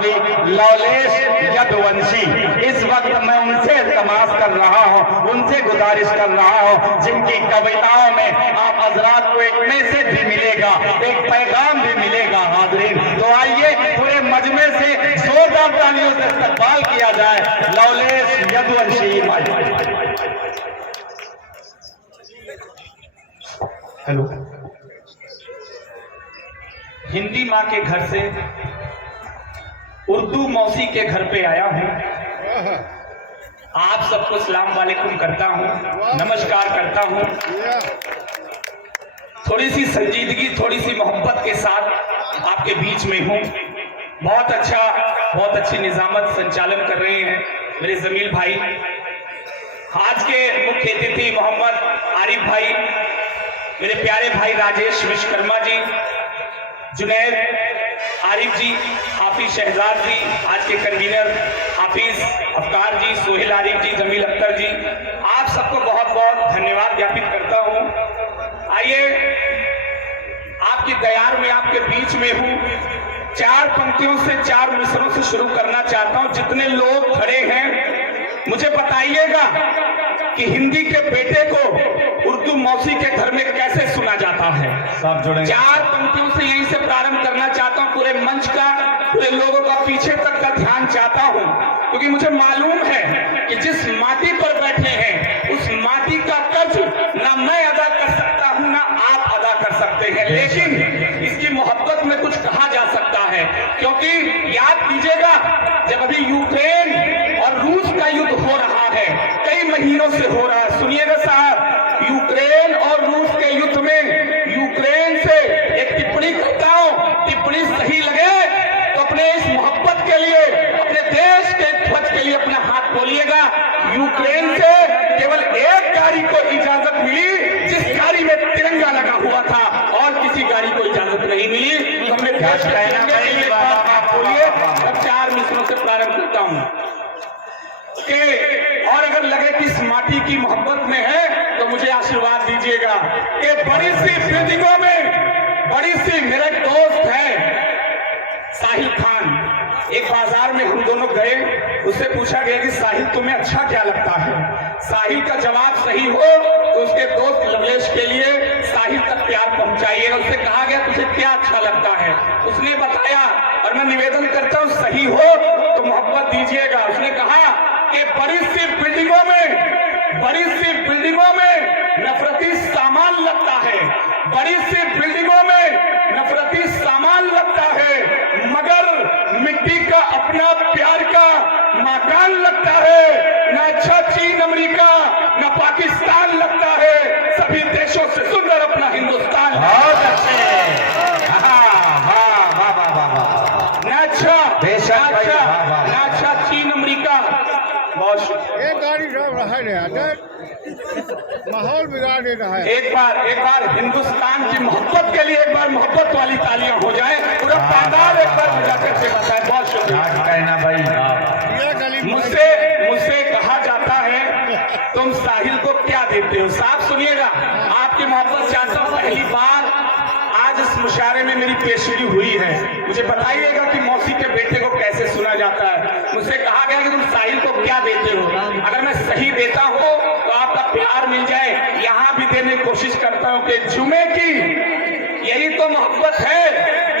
कवि लवलेश यदुवंशी। इस वक्त मैं उनसे इल्तमास कर रहा हूँ, उनसे गुजारिश कर रहा हूँ जिनकी कविताओं में आप हजरात को एक मैसेज भी मिलेगा, एक पैगाम भी मिलेगा। हाज़रीन, तो आइए पूरे मजमे से जोरदार तालियों से इस्तकबाल किया जाए लवलेश यदुवंशी भाई। हेलो। हिंदी माँ के घर से उर्दू मौसी के घर पे आया हूँ। आप सबको सलाम वालेकुम करता हूँ, नमस्कार करता हूँ। थोड़ी सी संजीदगी, थोड़ी सी मोहब्बत के साथ आपके बीच में हूँ। बहुत अच्छी निजामत संचालन कर रहे हैं मेरे जमील भाई। आज के मुख्य अतिथि मोहम्मद आरिफ भाई, मेरे प्यारे भाई राजेश विश्वकर्मा जी, जुनैद आरिफ जी, हाफिज शहजाद जी, आज के कन्वीनर हाफिज अफकार जी, सोहेल आरिफ जी, जमील अख्तर जी, आप सबको बहुत बहुत धन्यवाद ज्ञापित करता हूं। आइए, आपकी दयार में आपके बीच में हूं। 4 पंक्तियों से 4 मिसरों से शुरू करना चाहता हूं। जितने लोग खड़े हैं मुझे बताइएगा कि हिंदी के बेटे को उर्दू मौसी के घर में कैसे सुना जाता है। सब जुड़े। 4 पंक्तियों से यहीं से प्रारंभ करना चाहता हूं। पूरे मंच का, पूरे लोगों का पीछे तक का ध्यान चाहता हूं, क्योंकि मुझे मालूम है कि जिस माटी पर बैठे हैं उस माटी का कर्ज ना मैं अदा कर सकता हूं ना आप अदा कर सकते हैं, लेकिन इसकी मोहब्बत में कुछ कहा जा सकता है। क्योंकि याद कीजिएगा, जब अभी यूक्रेन और रूस का युद्ध हो रहा है, कई महीनों से हो रहा है, सुनिएगा साहब, यूक्रेन और रूस के युद्ध में यूक्रेन से एक टिप्पणी करता हूं, टिप्पणी सही लगे तो अपने इस मोहब्बत के लिए, अपने देश के ध्वज के लिए अपना हाथ खोलिएगा। यूक्रेन से केवल एक गाड़ी को इजाजत मिली, जिस गाड़ी में तिरंगा लगा हुआ था, और किसी गाड़ी को इजाजत नहीं मिली। तो हमने देश के तिरंगे के लिए हाथ खोलिए। अब 4 मिसरों से प्रारंभ करता हूं कि और अगर लगे कि इस माटी की मोहब्बत में है तो मुझे आशीर्वाद दीजिएगा कि बड़ी सी बिल्डिंगों में, बड़ी सी, मेरा एक दोस्त है साहिल खान, एक बाजार में हम दोनों गए, उससे पूछा गया कि साहिल तुम्हें अच्छा क्या लगता है। साहिल का जवाब सही हो तो उसके दोस्त लवलेश के लिए साहिल तक प्यार पहुंचाइएगा। उससे कहा गया तुझे क्या अच्छा लगता है, उसने बताया, और मैं निवेदन करता हूं सही हो तो मोहब्बत दीजिएगा। उसने कहा कि बड़ी सी बिल्डिंगों में नफरती सामान लगता है, बड़ी सी बिल्डिंगों में नफरती सामान लगता है, मगर मिट्टी का अपना प्यार का मकान लगता है। ना अच्छा चीन अमेरिका ना पाकिस्तान लगता है, सभी देशों से सुंदर अपना हिंदुस्तान। बहुत अच्छे। ना अच्छा चीन अमेरिका। एक गाड़ी माहौल बिगाड़ दे रहा है। एक बार हिंदुस्तान की मोहब्बत के लिए एक बार मोहब्बत वाली तालियां हो जाए, पूरा पैदार एक बार बुझाकर से बताए। बहुत शुक्रिया कहना भाई। मुझसे कहा जाता है तुम साहिल को क्या देते हो। साहब सुनिएगा, आपकी मोहब्बत चाहता हूं। पहली बार आज इस मुशायरे में मेरी पेशगी हुई है। मुझे बताइएगा कि मौसी के बेटे को कैसे सुना जाता है। मुझसे कहा गया कि तुम साहिल को क्या देते हो। अगर मैं सही देता हूं तो आपका प्यार मिल जाए। यहां भी देने की कोशिश करता हूं कि जुमे की, यही तो मोहब्बत है।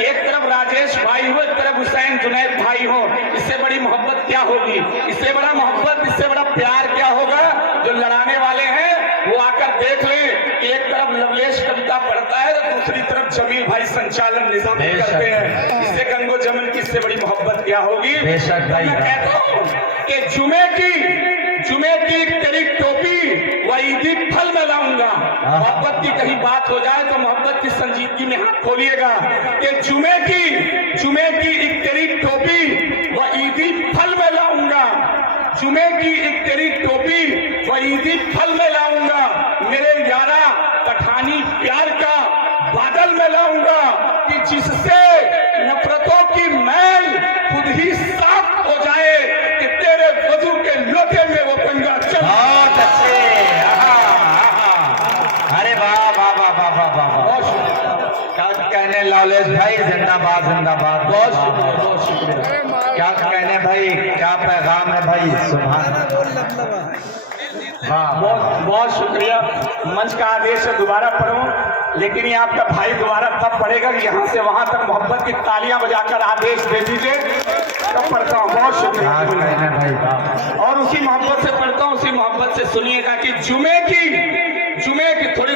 एक तरफ राजेश भाई हो, एक तरफ हुसैन जुनैद भाई हो, इससे बड़ी मोहब्बत क्या होगी, इससे बड़ा मोहब्बत, इससे बड़ा प्यार क्या होगा। जो लड़ाने वाले हैं वो आकर देख ले कि एक तरफ लवलेश कविता पढ़ता है तो दूसरी तरफ जमील भाई संचालन निजामत करते हैं। इससे गंगो जमन की इससे बड़ी मोहब्बत क्या होगी। मैं कहता हूं कि जुमे की तेरी टोपी व ईदी फल में लाऊंगा। मोहब्बत की कहीं बात हो जाए तो मोहब्बत की संजीदगी में हाथ खोलिएगा कि जुमे की एक तेरी टोपी व ईदी फल में लाऊंगा। जुमे की एक तेरी टोपी व ईदी फल में लाऊंगा। मेरे यारा पठानी प्यार का बादल में लाऊंगा कि जिससे नफरतों की मैल खुद ही साफ हो जाए, कि तेरे वजू के लोटे में वो गंगा चल। बहुत अच्छे। अरे वाह वाह वाह वाह वाह वाह। क्या कहने लवलेश भाई, जिंदाबाद जिंदाबाद। बहुत शुक्रिया, बहुत शुक्रिया। अरे माल क्या कहने भाई, क्या पैगाम है भाई, सुभान वाह। बहुत बहुत शुक्रिया। मंच का आदेश है दोबारा पढ़ो, लेकिन ये आपका भाई दोबारा तब पढ़ेगा कि यहाँ से वहाँ तक मोहब्बत की तालियां बजाकर आदेश दे दीजिए, तब पढ़ता हूँ। बहुत क्या शुक्रिया। कहने भाई, वाह। और उसी मोहब्बत से पढ़ता हूँ, उसी मोहब्बत से सुनिएगा कि जुमे की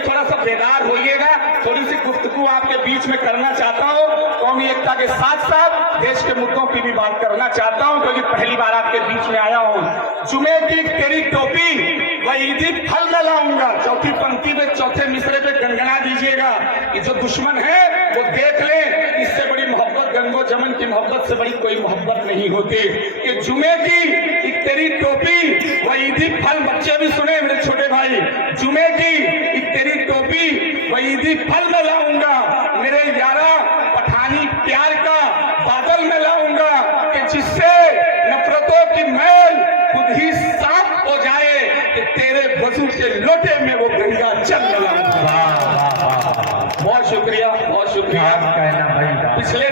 थोड़ा सा बेदार होइएगा। थोड़ी सी गुफ्तगू आपके बीच में करना चाहता हूँ, कौमी एकता के साथ साथ देश के मुद्दों की भी बात करना चाहता हूँ, क्योंकि पहली बार आपके बीच में आया हूँ। जुमे की तेरी टोपी वह ईदी फल में लाऊंगा, चौथी पंक्ति में चौथे मिसरे पे गनगना दीजिएगा कि जो दुश्मन है वो देख ले, इससे बड़ी मोहब्बत गंगो जमन की मोहब्बत से बड़ी कोई मोहब्बत नहीं होती। कि जुमे की एक तेरी टोपी वह ईदी फल, बच्चे भी सुने मेरे छोटे भाई, जुमे की एक तेरी टोपी वह ईदी फल में लाऊंगा, मेरे यारा पठानी प्यार का बादल में लाऊंगा, कि जिससे नफरतों की मैल खुद ही साफ हो जाए, कि तेरे वजू के लोटे में वो गंगा जल लाऊंगा। वाह वाह वाह। बहुत शुक्रिया, बहुत शुक्रिया। क्या कहना भाई, वाह। पिछले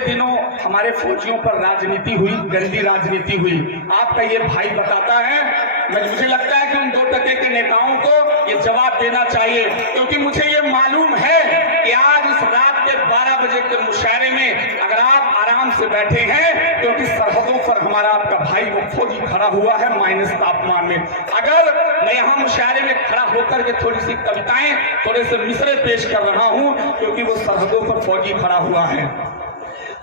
दिनों हमारे फौजियों पर राजनीति हुई, गंदी राजनीति हुई। आपका ये भाई बताता है, मुझे लगता है कि उन 2% के नेताओं को ये जवाब देना चाहिए, क्योंकि मुझे ये मालूम है कि आज इस रात के 12 बजे के मुशायरे में अगर आप आराम से बैठे हैं, क्योंकि सरहदों पर हमारा आपका भाई वो फौजी खड़ा हुआ है माइनस तापमान में। अगर मैं यहाँ मुशायरे में खड़ा होकर के थोड़ी सी कविताएं, थोड़े से मिसरे पेश कर रहा हूँ, क्योंकि वो सरहदों पर फौजी खड़ा हुआ है।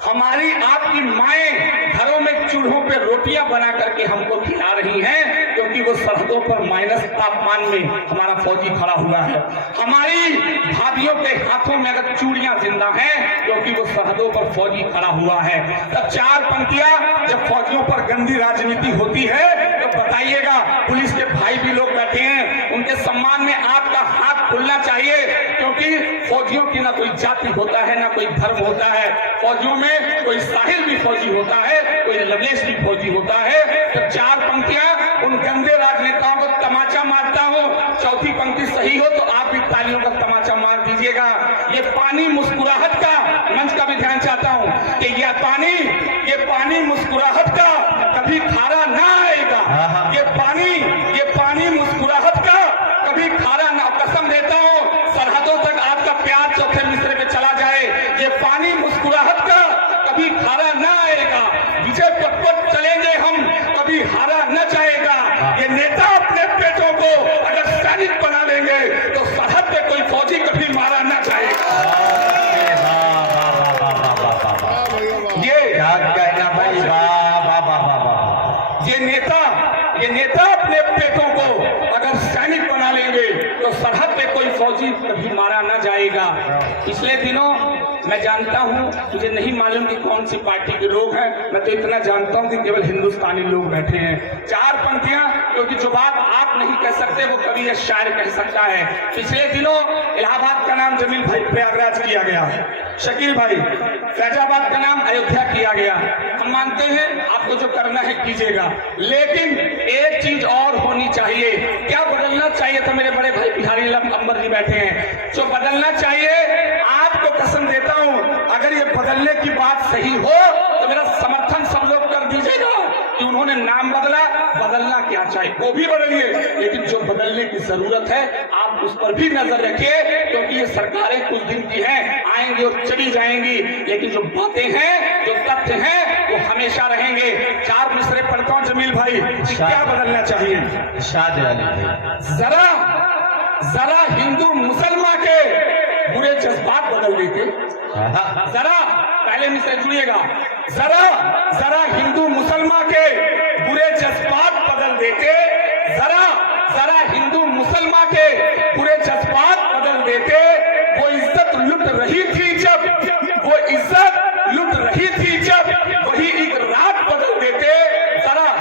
हमारी आपकी माएं घरों में चूल्हों पे रोटियां बना करके हमको खिला रही हैं, क्योंकि वो सरहदों पर माइनस तापमान में हमारा फौजी खड़ा हुआ है। हमारी भाभियों के हाथों में अगर चूड़ियां जिंदा हैं, क्योंकि वो सरहदों पर फौजी खड़ा हुआ है। तब 4 पंक्तियां जब फौजियों पर गंदी राजनीति होती है, तो बताइएगा, पुलिस के भाई भी लोग बैठे हैं, उनके सम्मान में आपका हाथ खुलना चाहिए, क्योंकि फौजियों की ना कोई जाति होता है, ना कोई धर्म होता है। फौजियों में कोई साहिल भी फौजी होता है, कोई लवलेश भी फौजी होता है। तो 4 पंक्तियां उन गंदे राजनेताओं को तमाचा मारता हूं। चौथी पंक्ति सही हो तो आप भी तालियों का तमाचा मार दीजिएगा। ये पानी मुस्कुराहट का, मंच का भी ध्यान चाहता हूं कि ये पानी मुस्कुराहट का कभी खारा ना आएगा। ये पानी मुस्कुराहट का कभी खारा ना, कसम देता हूं सरहदों तक आपका प्यार चौथे मिसरे में चला जाए, ये पानी मुस्कुराहट का कभी खारा ना आएगा। विजय पथ पर चलेंगे हम, कभी हारा न जाएगा। ये नेता अपने पेटों को अगर सैनिक बना लेंगे, तो सरहद पे कोई फौजी कभी मारा न जाएगा। वाह भैया वाह। ये क्या कहना भाई, वाह वाह वाह वाह वाह। ये नेता अपने पेटों को अगर सैनिक बना लेंगे, तो सरहद पे कोई फौजी कभी मारा न जाएगा। पिछले दिनों मैं जानता हूं, मुझे नहीं मालूम कि कौन सी पार्टी के लोग हैं, मैं तो इतना जानता हूं कि केवल हिंदुस्तानी लोग बैठे हैं। 4 पंक्तियां, क्योंकि जो बात आप नहीं कह सकते वो कभी यह शायर कह सकता है। पिछले दिनों इलाहाबाद का नाम जमील भाई प्रयागराज किया गया, शकील भाई फैजाबाद का नाम अयोध्या किया गया। हम मानते हैं आपको जो करना है कीजिएगा, लेकिन एक चीज और होनी चाहिए। क्या बदलना चाहिए था? मेरे बड़े भाई बिहारी अंबर जी बैठे हैं, जो बदलना चाहिए, आपको कसम देता हूं, अगर ये बदलने की बात सही हो तो मेरा समर्थन सब लोग कर दीजिएगा कि उन्होंने नाम बदलना क्या चाहिए वो भी बदलिए, लेकिन जो बदलने की जरूरत है आप उस पर भी नजर रखिए, क्योंकि ये सरकारें कुछ दिन की हैं, आएंगी और चली जाएंगी, लेकिन जो बातें हैं, जो तथ्य हैं, वो हमेशा रहेंगे। 4 मिसरे पढ़ता हूं जमील भाई, क्या बदलना चाहिए? जरा हिंदू मुसलमान के बुरे जज्बात बदल देते। जरा पहले मिसरे जुड़िएगा, जरा हिंदू मुसलमान के बुरे जज्बात बदल देते। जरा हिंदू मुसलमान के बुरे जज्बात बदल देते। वो इज्जत लुट रही थी जब वही एक रात बदल देते।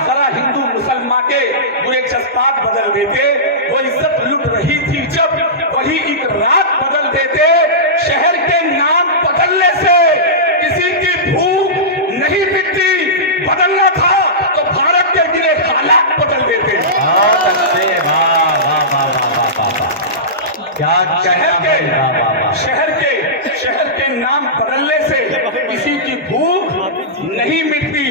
जरा हिंदू मुसलमान के बुरे जज्बात बदल देते। वो इज्जत लुट रही थी जब वही एक रात बदल देते। शहर के नाम बदलने से किसी की भूख नहीं मिटती, बदलना था तो भारत के गिरे हालात बदल देते। शहर के नाम बदलने से किसी की नहीं मिटती,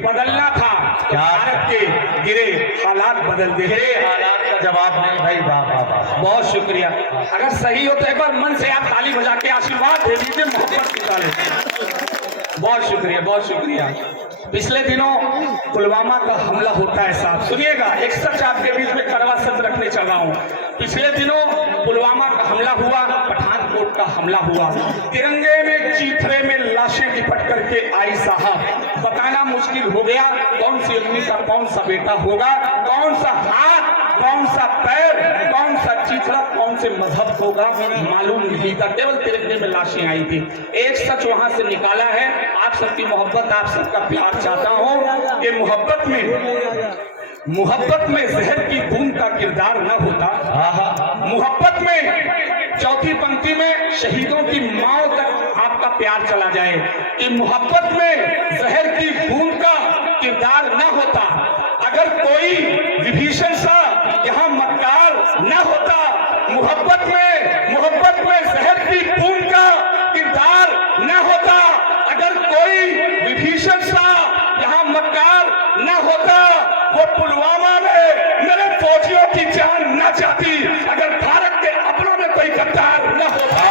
बदलना था भारत के गिरे हालात बदल दे। गिरे हालात का जवाब नहीं भाई। वाह वाह वाह। बहुत शुक्रिया। अगर सही हो तो एक बार मन से आप ताली बजा के आशीर्वाद दे दीजिए, मोहब्बत निकाले। बहुत शुक्रिया, बहुत शुक्रिया। पिछले दिनों पुलवामा का हमला होता है साहब, सुनिएगा, एक सच आपके बीच में कड़वा सच रखने चल रहा हूँ। पिछले दिनों पुलवामा का हमला हुआ, पठानकोट का हमला हुआ, तिरंगे में चीथड़े में लाशें लिपट करके आई साहब। बताना मुश्किल हो गया कौन सी अम्मी का कौन सा बेटा होगा, कौन सा हाथ, कौन सा पैर, कौन सा चीथड़ा, कौन से मजहब होगा, मालूम नहीं था। केवल तिरंगे में लाशें आई थी। एक सच वहां से निकाला है। आप सबकी मोहब्बत, आप सबका प्यार चाहता हूं कि मोहब्बत में जहर की बूंद का किरदार न होता। मोहब्बत में चौथी पंक्ति में शहीदों की माओ तक आपका प्यार चला जाए कि मोहब्बत में जहर की बूंद का किरदार न होता। अगर कोई विभीषण सा यहाँ मक्कार न होता, मोहब्बत में जहर की बूंद का किरदार न होता। अगर कोई विभीषण सा यहाँ मक्कार न होता, वो पुलवामा में मेरे फौजियों की जान न जाती। अगर भारत के अपनों में कोई गद्दार न होता।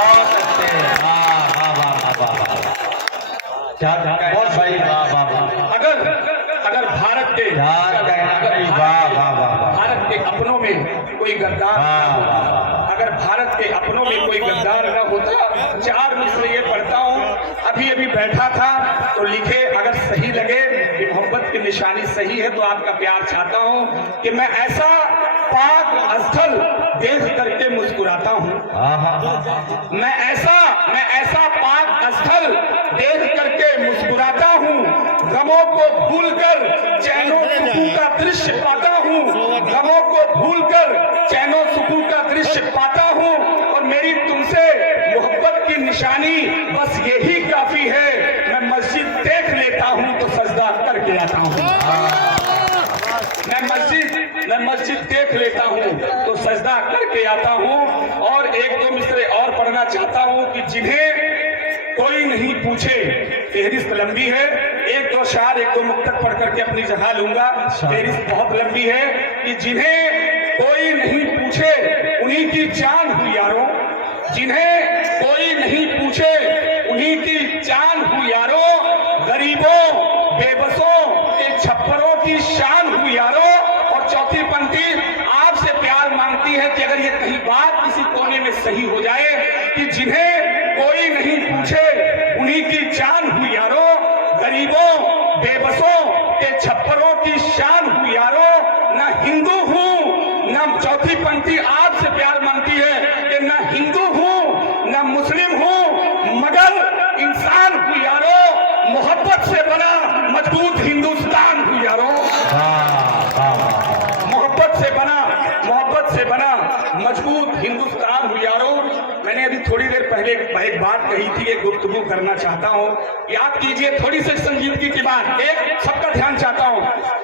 अगर भारत के अपनों में कोई गद्दार न होता, अगर भारत के अपनों में कोई गद्दार न होता। 4 मिसरे ये पढ़ता हूँ, अभी अभी बैठा था तो लिखे, अगर सही लगे कि मोहब्बत की निशानी सही है तो आपका प्यार चाहता हूँ कि मैं ऐसा पाक स्थल देख करके मुस्कुराता हूँ। मैं ऐसा पाक स्थल देख करके मुस्कुराता हूँ। गमों को भूलकर चैनो सुकून का दृश्य पाता हूँ। गमों को भूलकर चैनो सुकून का दृश्य पाता हूँ। और मेरी तुमसे मोहब्बत की निशानी बस यही काफी है। मैं मस्जिद देख लेता हूँ तो सजदा करके आता हूँ। मैं मस्जिद देख लेता हूँ तो सजदा करके आता हूँ। और एक दो मिसरे और पढ़ना चाहता हूँ कि जिन्हें कोई नहीं पूछे, फहरिस्त लंबी है, एक दो शार, एक दो मुक्तक पढ़ करके अपनी जगह लूंगा। फहरिस्त बहुत लंबी है कि जिन्हें कोई नहीं पूछे उन्हीं की जान हुई यारों। जिन्हें कोई नहीं पूछे उन्हीं की जान हुई यारों। गरीबों बेबसों के छप्परों की शान हुई यारों। और चौथी पंक्ति आपसे प्यार मांगती है कि अगर ये कहीं बात किसी कोने में सही हो जाए कि जिन्हें कोई नहीं पूछे उन्हीं की जान हुई यारों। गरीबों बेबसों के छप्परों की शान हुई यारों। ना हिंदू हूँ ना, चौथी पंक्ति आपसे प्यार मांगती है कि ना हिंदू हूँ ना मुस्लिम हूँ, मगर इंसान हूँ यारों। मोहब्बत से बना मजबूत हिंदुस्तान हूँ यारों। मोहब्बत से बना मजबूत हिंदुस्तान हूँ यारों। मैंने अभी थोड़ी देर पहले एक बात कही थी, एक गुफ्तगू करना चाहता हूँ। याद कीजिए थोड़ी सी संजीदगी की बात, एक सबका ध्यान चाहता हूँ।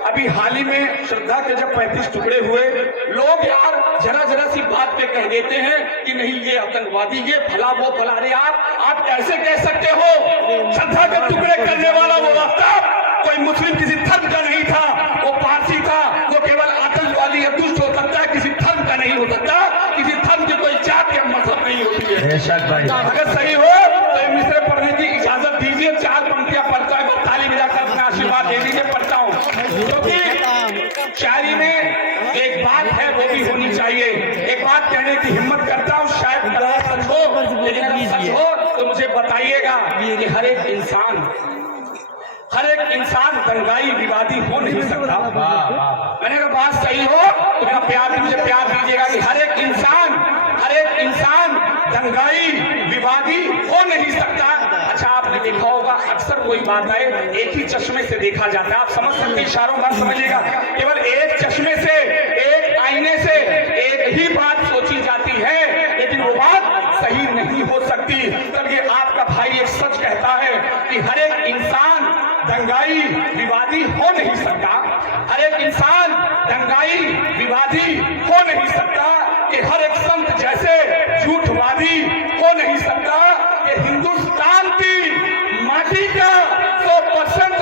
अभी हाल ही में श्रद्धा के जब 35 टुकड़े हुए, लोग यार जरा सी बात पे कह देते हैं कि नहीं ये आतंकवादी, ये फला वो फला। अरे आप कैसे कह सकते हो? श्रद्धा के टुकड़े करने वाला वो वास्तव कोई मुस्लिम किसी धर्म का नहीं था, वो पारसी था। वो केवल आतंकवादी या दुष्ट हो सकता है, किसी धर्म का नहीं हो सकता। किसी धर्म की कोई जात या मजहब नहीं होती है। अगर सही हो तो मिसरे पढ़ने की इजाजत दीजिए। 4 पंक्तियां पढ़ता है, ताली बजाकर अपना आशीर्वाद दे दीजिए। पढ़ता हूँ क्योंकि शायरी में एक बात है वो भी होनी चाहिए। एक बात कहने की हिम्मत करता हूँ, शायद गलत सच हो, लेकिन अगर सच हो तो मुझे बताइएगा कि हर एक इंसान दंगाई विवादी हो नहीं सकता। मैंने अगर बात सही हो तो मेरा प्यार, मुझे प्यार दीजिएगा कि हर एक इंसान दंगाई विवादी हो नहीं सकता। अच्छा आपने देखा होगा अक्सर कोई बात है एक ही चश्मे से देखा जाता है। आप समझ सकते हैं, इशारों बात समझिएगा। केवल एक चश्मे से, एक आईने से एक ही बात सोची जाती है, लेकिन वो बात सही नहीं हो सकती। तब ये आपका भाई एक सच कहता है कि हर एक इंसान दंगाई विवादी हो नहीं सकता। हर एक इंसान दंगाई विवादी हो नहीं सकता। कि हर एक संत जैसे झूठवादी हो नहीं सकता। कि हिंदुस्तान की माटी का 100%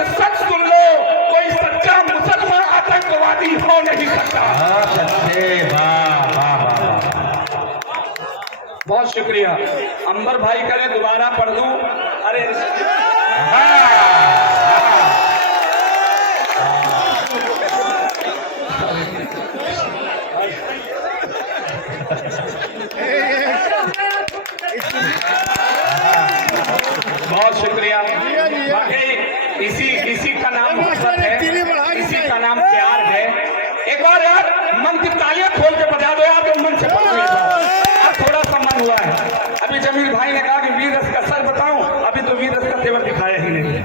बहुत शुक्रिया। अंबर भाई का मैं दोबारा पढ़ दूं। अरे बहुत शुक्रिया। बाकी इसी का नाम मोहब्बत है, इसी का नाम प्यार है। एक बार यार मन की तालियां खोल के बजा दो यार, तो मन से पढ़ लो। अब थोड़ा सा मन हुआ है। अभी जमील भाई ने कहा कि वीर रस का सर बताऊं, अभी तो वीर रस का तेवर दिखाया ही नहीं,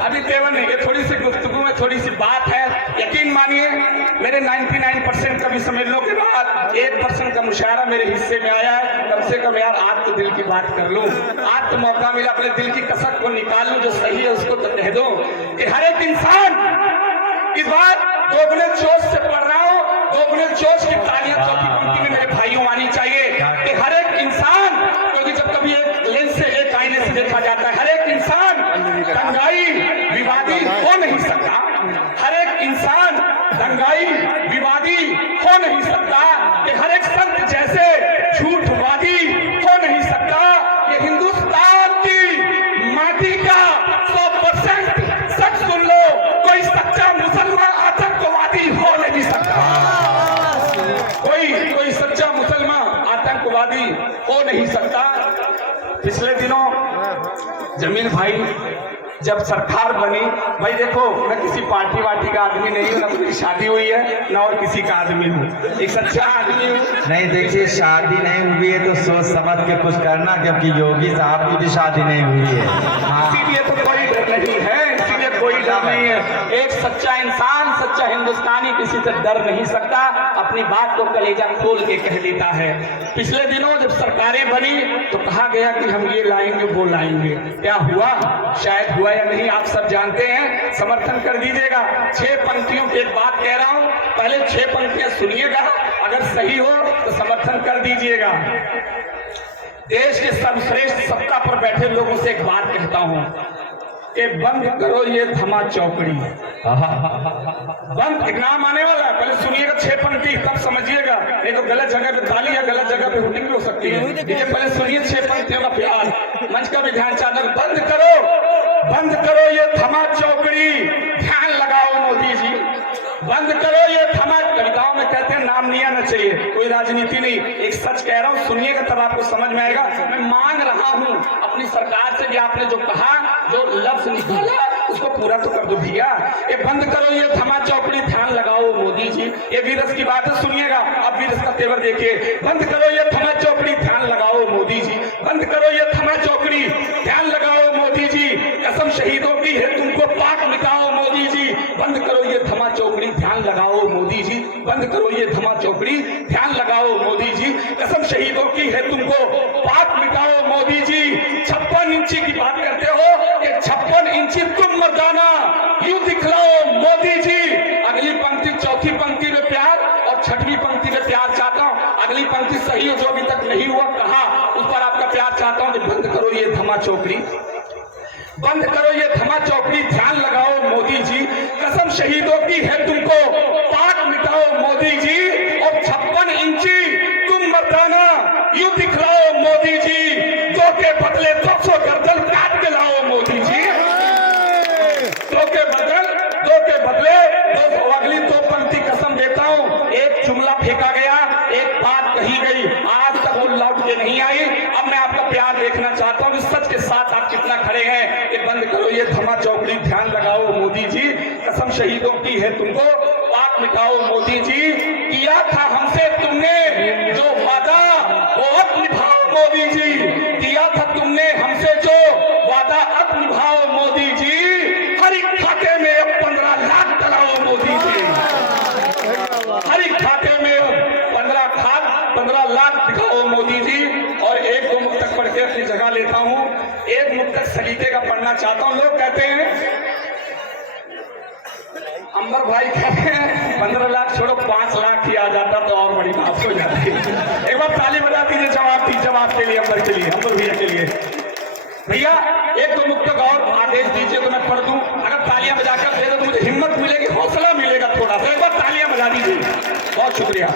अभी तेवर नहीं। ये थोड़ी सी गुफ्तगू में थोड़ी सी बात है। यकीन मानिए मेरे 99% कभी समझ लो के बाद 1% का मुशायरा मेरे हिस्से में आया है। कम से कम यार आज तो दिल की बात कर लूं, आज तो मौका मिला अपने दिल की कसक को निकाल लूं। जो सही है उसको तो कह दो कि हर एक इंसान इस बार दोगुने जोश से पढ़ रहा हूं, दोगुने जोश की तालियां चौथी पंक्ति में मेरे भाइयों आनी चाहिए कि हर एक इंसान, क्योंकि जब कभी एक लेंस से एक आईने से देखा जाता है, हर एक इंसान दंगाई विवादी हो नहीं सकता। हर एक इंसान दंगाई विवादी हो नहीं सकता। कि हर एक संत जैसे झूठवादी हो नहीं सकता। ये हिंदुस्तान की माटी का 100% सच सुन लो, कोई सच्चा मुसलमान आतंकवादी हो नहीं सकता। कोई सच्चा मुसलमान आतंकवादी हो नहीं सकता। पिछले दिनों जमील भाई जब सरकार बनी, भाई देखो मैं किसी पार्टी वार्टी का आदमी नहीं हूँ, ना मेरी शादी हुई है ना और किसी का आदमी हूँ, एक सच्चा आदमी हूँ। नहीं देखिए, शादी नहीं हुई है तो सोच समझ के कुछ करना, क्योंकि योगी साहब की भी शादी नहीं हुई है। इसीलिए तो कोई डर नहीं है, इसीलिए कोई डर नहीं है। एक सच्चा इंसान, सच्चा हिंदुस्तानी किसी से डर नहीं सकता, अपनी बात को कलेजा खोल के कह देता है। पिछले दिनों जब सरकारें बनी तो कहा गया कि हम ये लाएंगे वो लाएंगे, क्या हुआ? शायद हुआ या नहीं आप सब जानते हैं, समर्थन कर दीजिएगा। 6 पंक्तियों की एक बात कह रहा हूं, पहले 6 पंक्तियां सुनिएगा, अगर सही हो तो समर्थन कर दीजिएगा। देश के सर्वश्रेष्ठ सत्ता पर बैठे लोगों से एक बात कहता हूं कि बंद करो ये धमा चौकड़ी। बंद, एक नाम आने वाला है, पहले सुनिएगा 6 पंक्ति तब समझिएगा, नहीं तो गलत जगह पे ताली या गलत जगह पे हुटिंग भी हो सकती है। देखिए पहले सुनिए 6 पंक्तियों का प्यार, मंच का भी ध्यान चाहता हूं। बंद करो ये थमा चौकड़ी, ध्यान लगाओ मोदी जी। बंद करो ये थमा, कविताओं में कहते हैं नाम नहीं आना चाहिए, कोई राजनीति नहीं, एक सच कह रहा हूं, सुनिएगा तब आपको समझ में आएगा। मैं मांग रहा हूं अपनी सरकार से कि आपने जो कहा, जो लफ्ज निकाला उसको पूरा तो कर दो भैया। ये बंद करो ये थमा चौकड़ी, ध्यान लगाओ मोदी जी। ये वीरस की बात है, सुनिएगा अब वीरस का तेवर देखिए। बंद करो ये थमा चौकड़ी, ध्यान लगाओ मोदी जी। बंद करो ये थमा चौकड़ी, ध्यान लगाओ मोदी जी। कसम शहीदों की है तुमको पाक मिटाओ मोदी जी। बंद करो ये थमा चौकड़ी, ध्यान लगाओ मोदी जी। बंद करो ये थमा चौकड़ी, ध्यान लगाओ मोदी जी। कसम शहीदों की है तुमको पाक मिटाओ मोदी जी। 56 इंची की बात करते हो, ये 56 इंची तुम मर्दाना यूं दिखलाओ मोदी जी। अगली पंक्ति, चौथी पंक्ति में प्यार और 6वीं पंक्ति में प्यार चाहता हूं। अगली पंक्ति सही हो, जो अभी तक नहीं हुआ कहा, उस पर आपका प्यार चाहता हूं कि बंद करो ये थमा चौकड़ी, बंद करो ये थमा चौकड़ी, ध्यान लगाओ मोदी जी। कसम शहीदों की है तुमको पाक मिटाओ मोदी जी। और 56 इंची तुम मर्दाना यूं दिखलाओ मोदी जी। 2 के बदले 200 गर्दन काट के लाओ मोदी जी। 2 के बदले 200। अगली 2 पंक्ति कसम देता हूं, एक जुमला फेंका गया, एक बात कही गई, आज तक वो लौट के नहीं आई। अब मैं आपका प्यार देखना चाहता हूं कि सच के साथ आप कितना खड़े हैं। कि बंद करो ये थमा चौकड़ी, ध्यान लगाओ मोदी जी। कसम शहीदों की है तुमको पाक मिटाओ मोदी जी। किया था हमसे तुमने जो वादा वो अब निभाओ मोदी जी। किया था तुमने हमसे जो वादा अब निभाओ मोदी जी। हर एक खाते में अब 15 लाख डलाओ मोदी जी। हर एक खाते में 15 लाख दिखाओ मोदी जी। और एक 2 मुक्तक पढ़ के अपनी जगह लेता हूं। एक मुक्तक सलीके का पढ़ना चाहता हूं। लोग कहते हैं, अंबर भाई कहते हैं 15 लाख छोड़ो 5 लाख ही आ जाता तो और बड़ी बात हो जाती। एक बार ताली बजा दीजिए जवाब के लिए, अंबर के लिए, अंबर भैया के लिए। भैया 1-2 मुक्तक और आदेश दीजिए तो मैं पढ़ दूं। अगर तालियां बजाकर दे दो तो मुझे हिम्मत मिलेगी, हौसला मिलेगा थोड़ा सा। एक बार तालियां बजा दीजिए, बहुत शुक्रिया।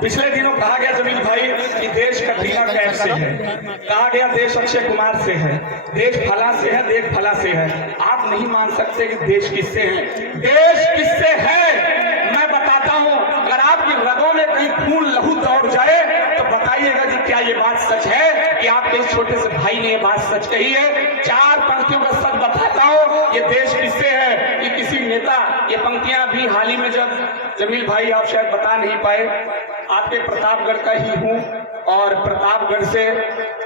पिछले दिनों कहा गया जमील भाई कि देश कटरीना कैफ से है, कहा गया देश अक्षय कुमार से है, देश फला से है, देश फला से है। आप नहीं मान सकते कि देश किससे है। देश किससे है मैं बताता हूं। अगर आपकी रगों में कहीं खून लहू दौड़ जाए तो बताइएगा कि क्या ये बात सच है कि आपके इस छोटे से भाई ने ये बात सच कही है। 4 पंक्तियों का सच बताता हूं, ये देश किससे है। कि किसी नेता, ये पंक्तियां भी हाल ही में जब जमील भाई आप शायद बता नहीं पाए, आपके प्रतापगढ़ का ही हूं और प्रतापगढ़ से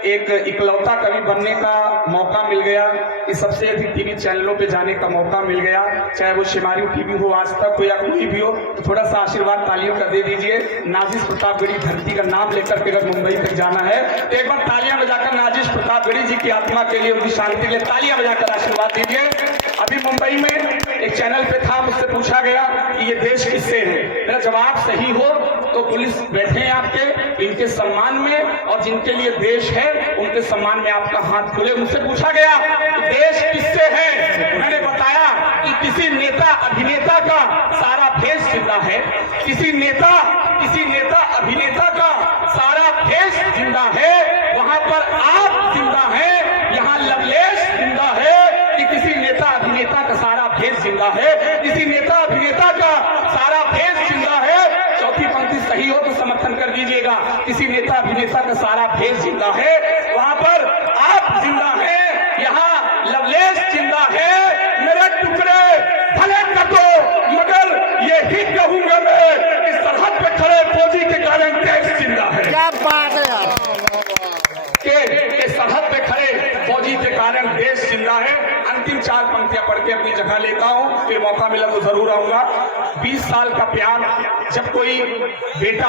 एक इकलौता कवि बनने का मौका मिल गया, कि सबसे अधिक टीवी चैनलों पे जाने का मौका मिल गया, चाहे वो शिमारू टीवी हो, आज तक हो या कोई भी हो। तो थोड़ा सा आशीर्वाद तालियों का दे दीजिए। नाजिश प्रतापगढ़ी धरती का नाम लेकर के अगर मुंबई तक जाना है तो एक बार तालियां बजाकर नाजिश प्रतापगढ़ी जी की आत्मा के लिए, उनकी शांति के लिए तालियां बजाकर आशीर्वाद दीजिए। अभी मुंबई में एक चैनल पे था, मुझसे पूछा गया कि ये देश किससे है। मेरा जवाब सही हो तो पुलिस बैठे हैं आपके, इनके सम्मान में, और जिनके लिए देश है उनके सम्मान में आपका हाथ खुले। मुझसे पूछा गया कि देश किससे है, मैंने बताया कि किसी नेता अभिनेता का सारा फेस जिंदा है, किसी नेता अभिनेता का सारा फेस जिंदा है, वहां पर आप जिंदा है, यहाँ लवलेश जिंदा है। कि किसी नेता अभिनेता का सारा फेस जिंदा है, किसी नेता अभिनेता का सारा फेस जिंदा है। चौथी पंक्ति सही हो तो समर्थन कर दीजिएगा। किसी नेता अभिनेता का सारा फेस जिंदा है, वहां पर आप जिंदा हैं, यहाँ लवलेश जिंदा है। मेरे टुकड़े भले कटो मगर ये ही कहूंगा मैं कि सरहद पे खड़े फौजी के कारण देश जिंदा है। क्या बात है यार, के सरहद पे खड़े फौजी के कारण देश जिंदा है। अंतिम 4 पंक्तियां पढ़ के अपनी जगह लेता हूं, फिर मौका मिला तो जरूर आऊंगा। 20 साल का प्यार, जब कोई बेटा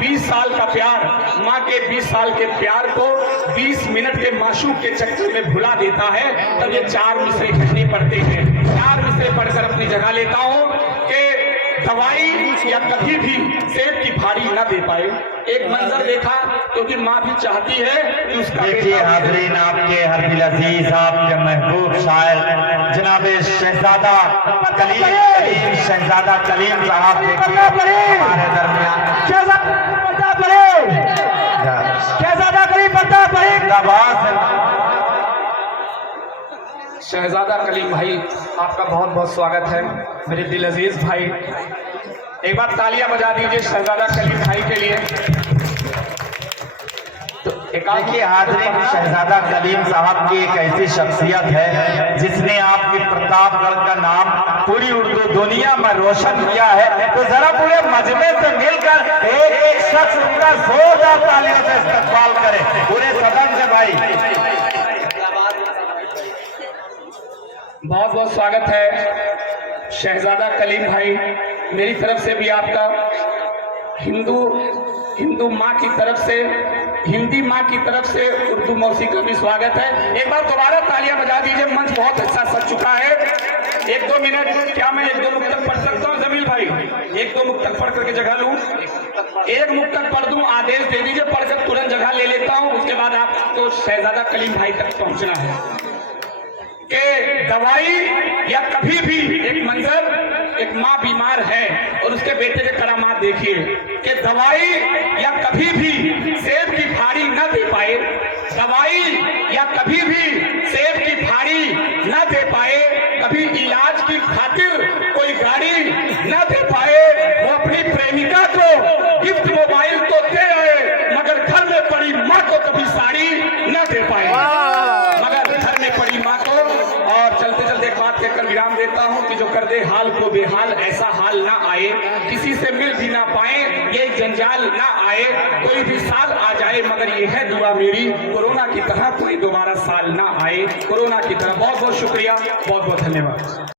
20 साल का प्यार, माँ के 20 साल के प्यार को 20 मिनट के माशूक के चक्कर में भुला देता है, तब ये 4 मिसरे कहने पड़ते हैं। 4 मिसरे पढ़कर अपनी जगह लेता हूं कि दवाई या कभी भी सेब की भारी न दे पाए। एक मंजर देखा क्योंकि माँ भी चाहती है कि उसका देखिए हाजरीन, आपके हरदिल अजीज, आपके महबूब शायर जनाब शहजादा कलीम साहब हमारे दरमियान। शहजादा कलीम भाई, आपका बहुत बहुत स्वागत है मेरे दिल अजीज भाई। एक बार तालियां बजा दीजिए शहजादा कलीम भाई के लिए। तो देखिए हाजरीन, शहजादा कलीम साहब की एक ऐसी शख्सियत है जिसने आपकी प्रतापगढ़ का नाम पूरी उर्दू दुनिया में रोशन किया है। तो जरा पूरे मजमे से मिलकर एक शख्स उनका जोरदार तालियों से इस्तकबाल करे, पूरे सदन से भाई। बहुत बहुत स्वागत है शहजादा कलीम भाई। मेरी तरफ से भी आपका हिंदू माँ की तरफ से, हिंदी माँ की तरफ से उर्दू मौसी का भी स्वागत है। एक बार दोबारा तालियां बजा दीजिए। मंच बहुत अच्छा सज चुका है। 1-2 मिनट, क्या मैं 1-2 मुक्तक पढ़ सकता हूँ जमील भाई? 1-2 मुक्तक पढ़ करके जगह लूँ? 1 मुक्तक पढ़ दूं, आदेश दे दीजिए, पढ़कर तुरंत जगह ले लेता हूँ। उसके बाद आपको शहजादा कलीम भाई तक पहुंचना है। कि दवाई या कभी भी, एक मंजर, एक माँ बीमार है और उसके बेटे के करामात देखिए कि दवाई या कभी भी सेब की फाड़ी न दे पाए, दवाई या कभी भी सेब की फाड़ी न दे पाए, कभी इलाज की खातिर कोई गाड़ी न दे पाए। वो अपनी प्रेमिका को गिफ्ट मोबाइल तो दे आए मगर घर में पड़ी माँ को कभी साड़ी न दे पाए, मगर घर में पड़ी माँ को। और चलते चलते एक बात कहकर विराम देता हूँ कि जो कर दे हाल को बेहाल, ऐसा हाल ना आए, किसी से मिल भी ना पाए, ये जंजाल ना आए, कोई भी साल आ जाए मगर ये है दुआ मेरी, कोरोना की तरह कोई दोबारा साल ना आए, कोरोना की तरह। बहुत बहुत शुक्रिया, बहुत बहुत धन्यवाद।